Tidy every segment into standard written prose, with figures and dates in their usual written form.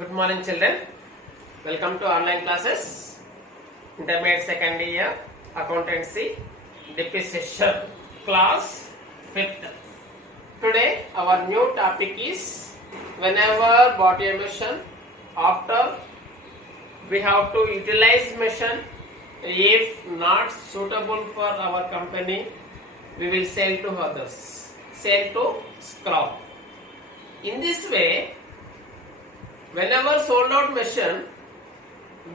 Good morning, children. Welcome to online classes. Intermediate second year accountancy depreciation class 5th. Today our new topic is whenever bought a machine, after we have to utilize machine. If not suitable for our company, we will sell to others, sell to scrap. In this way, whenever sold out machine,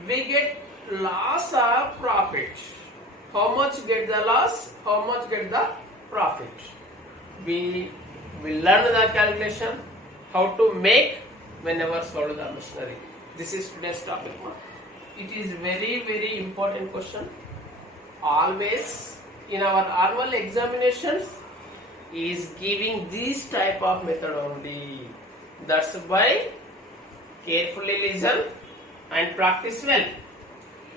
we get loss or profit. How much get the loss? How much get the profit? We will learn the calculation how to make whenever sold the machinery. This is today's topic. It is very important question. Always in our annual examinations is giving this type of method only. That's why carefully listen and practice well.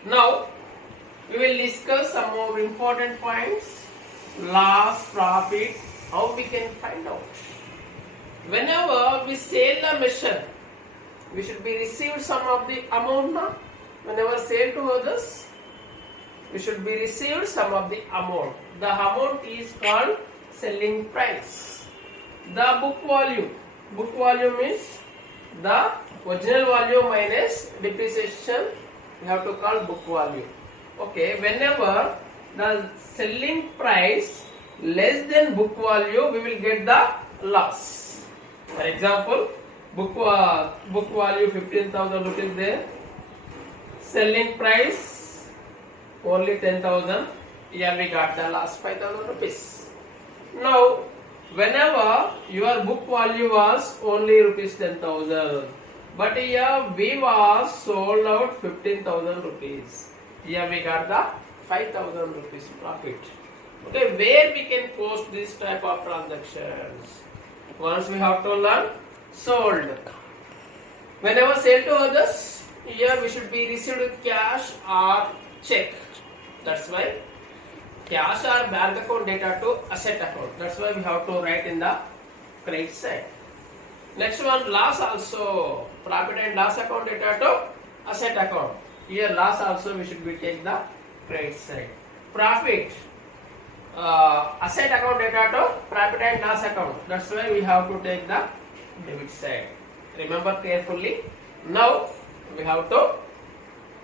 Now we will discuss some more important points. Loss, profit, how we can find out. Whenever we sell the machine, we should be received some of the amount now. Whenever sale to others, we should be received some of the amount. The amount is called selling price. The book value. Book value means the original value minus depreciation. We have to call book value. Okay, whenever the selling price less than book value, we will get the loss. For example, book value 15,000 rupees there. Selling price only 10,000. Here we got the last 5,000 rupees. Now, whenever your book value was only rupees 10,000, but here we was sold out 15,000 rupees. Here we got the 5,000 rupees profit. Okay, where we can post this type of transactions? Once we have to learn sold. Whenever sale to others, here we should be received with cash or check. That's why cash or bank account data to asset account. That's why we have to write in the credit side. Next one, loss also. Profit and loss account data to asset account. Here loss also we should be take the credit side. Profit, asset account data to profit and loss account. That's why we have to take the debit side. Remember carefully. Now we have to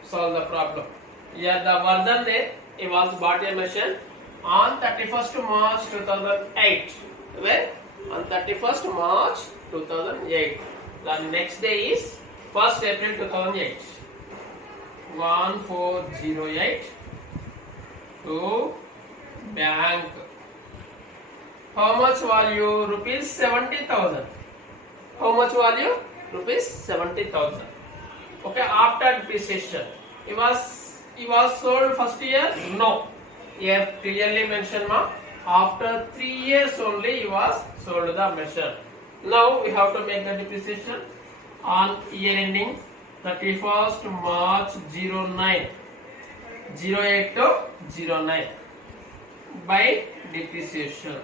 solve the problem. Here the version there, it was bought a machine on 31st March 2008. When? On 31st March 2008. The next day is 1st April 2008. 1408 to bank. How much value? Rupees 70,000. How much value? Rupees 70,000. Okay, after depreciation. It was sold first year? No. Here clearly mentioned after 3 years only it was sold the machine. Now we have to make the depreciation on year ending 31st March 09 to 09 by depreciation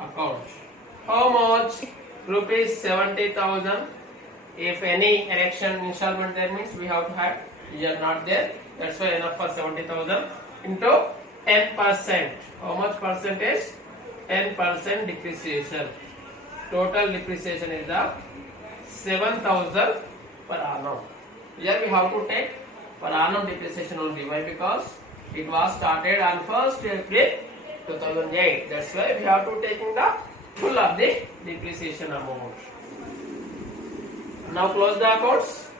account. How much? Rupees 70,000. If any erection installment there means we have to have. Here not there. That's why enough for 70,000 into 10%. How much percentage? 10% depreciation. Total depreciation is the 7,000 per annum. Here we have to take per annum depreciation only. Why? Because it was started on 1st April 2008. That's why we have to taking the full of the depreciation amount. Now close the accounts.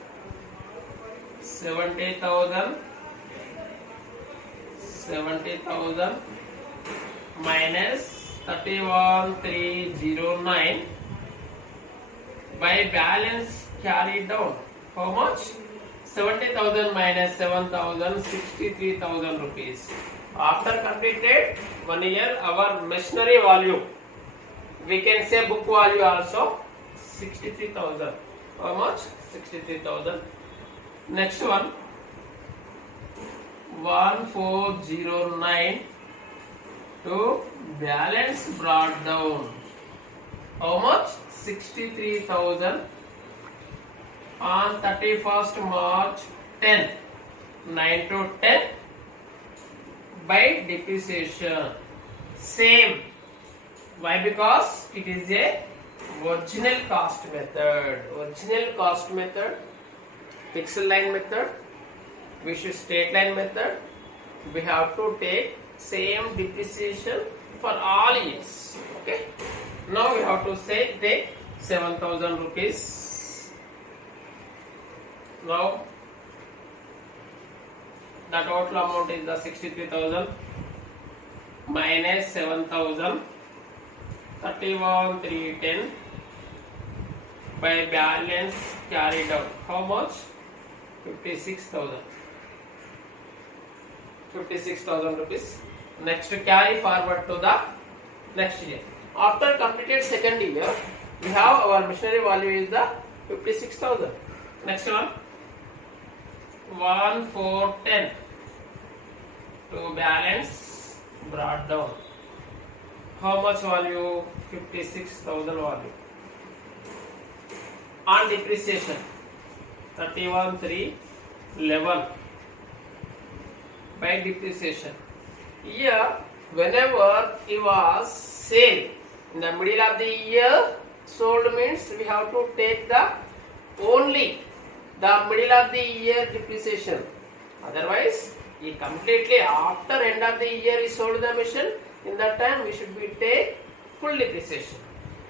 70,000 minus 31,309 by balance carried down. How much? 70,000 minus 7,000, 63,000 rupees. After completed 1 year, our machinery value, we can say book value also 63,000. How much? 63,000. Next one, 1409 to balance brought down. How much? 63,000 on 31st March 10, 9 to 10 by depreciation. Same. Why? Because it is a original cost method. Original cost method, fixed line method, we should straight line method. We have to take same depreciation for all years. Okay. Now we have to say take 7,000 rupees. Now the total amount is the 63,000 minus 7,000, 31,310 by balance carried out. How much? 56,000. 56,000 rupees. Next carry forward to the next year. After completed second year, we have our machinery value is the 56,000. Next one, 1,410 to balance brought down. How much value? 56,000 value. On depreciation, 31,311 by depreciation. Here, whenever it was sale in the middle of the year, sold means we have to take the only the middle of the year depreciation. Otherwise, completely after end of the year is sold the machine, in that time we should be take full depreciation.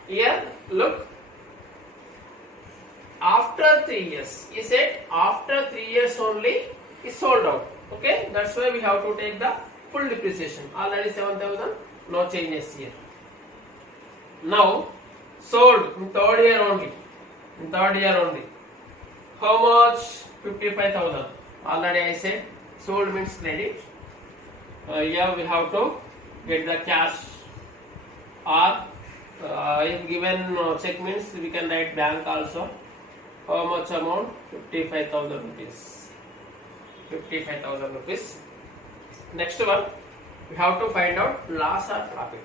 Here, look, after 3 years, he said after 3 years only is sold out. Okay, that's why we have to take the full depreciation. Already 7,000, no changes here. Now, sold in third year only. In third year only. How much? 55,000. Already I said sold means credit. Here we have to get the cash, or if given check means we can write bank also. How much amount? 55,000 rupees. 55,000 rupees. Next one, we have to find out loss or profit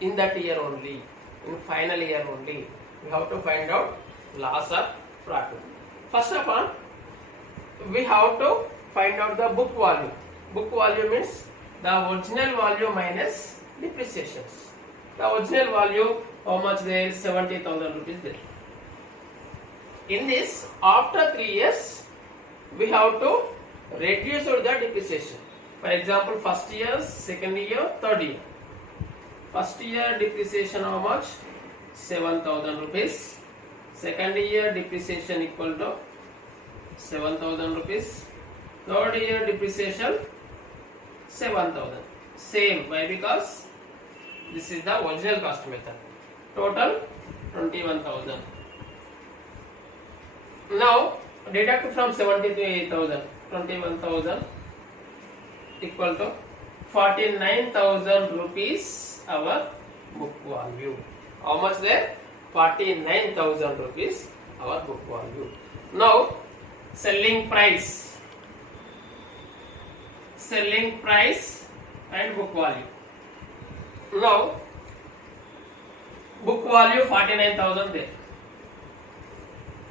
in that year only. In final year only, we have to find out loss or profit. First of all, we have to find out the book value. Book value means the original value minus depreciations. The original value, how much there is? 70,000 rupees there. In this, after 3 years, we have to reduce the depreciation. For example, first year, second year, third year. First year depreciation how much? 7,000 rupees. Second year depreciation equal to 7,000 rupees. Third year depreciation 7,000. Same. Why? Because this is the original cost method. Total 21,000. Now deduct from 73,000. 21,000 equal to 49,000 rupees our book value. How much there? 49,000 rupees our book value. Now selling price and book value. Now book value 49,000 there.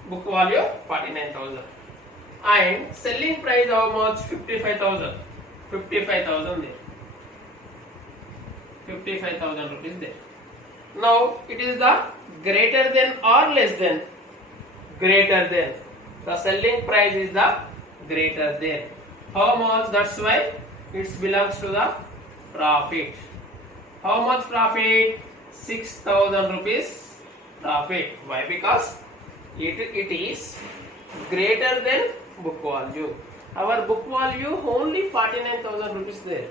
Book value 49,000 and selling price how much? 55,000. 55,000 there. 55,000 rupees there. Now it is the greater than or less than? Greater than. The selling price is the greater than. How much? That's why it belongs to the profit. How much profit? 6,000 rupees profit. Why? Because it is greater than book value. Our book value only 49,000 rupees there,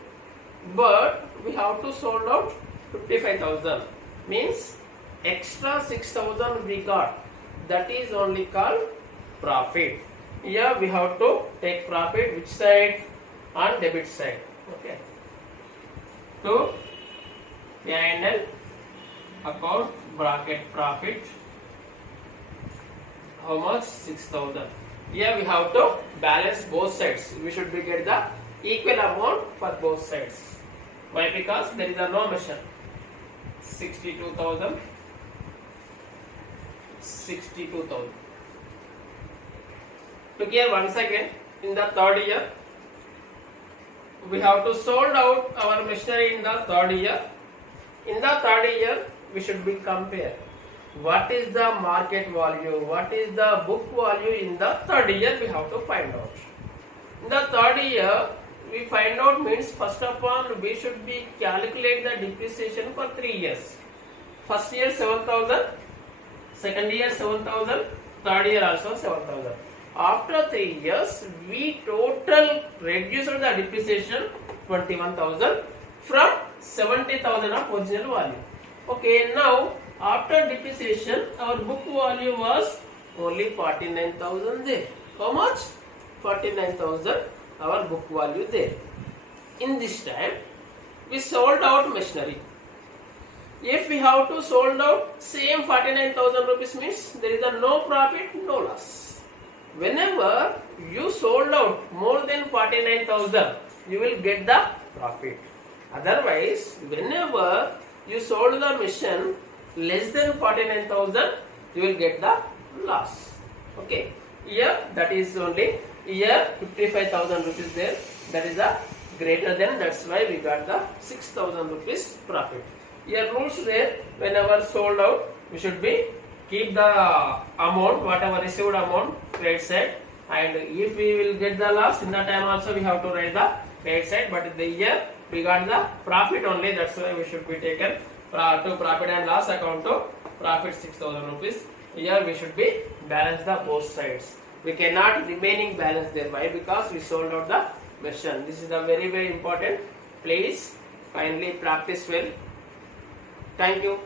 but we have to sold out 55,000. Means extra 6,000 we got. That is only called profit. Here we have to take profit which side? On debit side. Okay. To P&L account bracket profit. How much? 6,000. Here we have to balance both sides. We should be get the equal amount for both sides. Why? Because there is a no measure. 62,000. 62,000. Look here once again. In the third year, we have to sold out our machinery in the third year. In the third year, we should be compare. What is the market value? What is the book value in the third year? We have to find out. In the third year, we find out means first of all we should be calculate the depreciation for 3 years. First year 7,000, second year 7,000, third year also 7,000. After 3 years, we total reduce the depreciation 21,000 from 70,000 of original value. Okay, now after depreciation, our book value was only 49,000 there. How much? 49,000 our book value there. In this time, we sold out machinery. If we have to sold out same 49,000 rupees means there is a no profit, no loss. Whenever you sold out more than 49,000, you will get the profit. Otherwise, whenever you sold the machine less than 49,000, you will get the loss. Okay. Here that is only here 55,000 rupees there. That is the greater than. That's why we got the 6,000 rupees profit. Here rules there. Whenever sold out, we should be keep the amount, whatever received amount, credit side. And if we will get the loss in the time also, we have to write the credit side. But in the year we got the profit only. That's why we should be taken to profit and loss account to profit 6,000 rupees. Here we should be balance the both sides. We cannot remaining balance there. Why? Because we sold out the machine. This is the very important. Please kindly practice well. Thank you.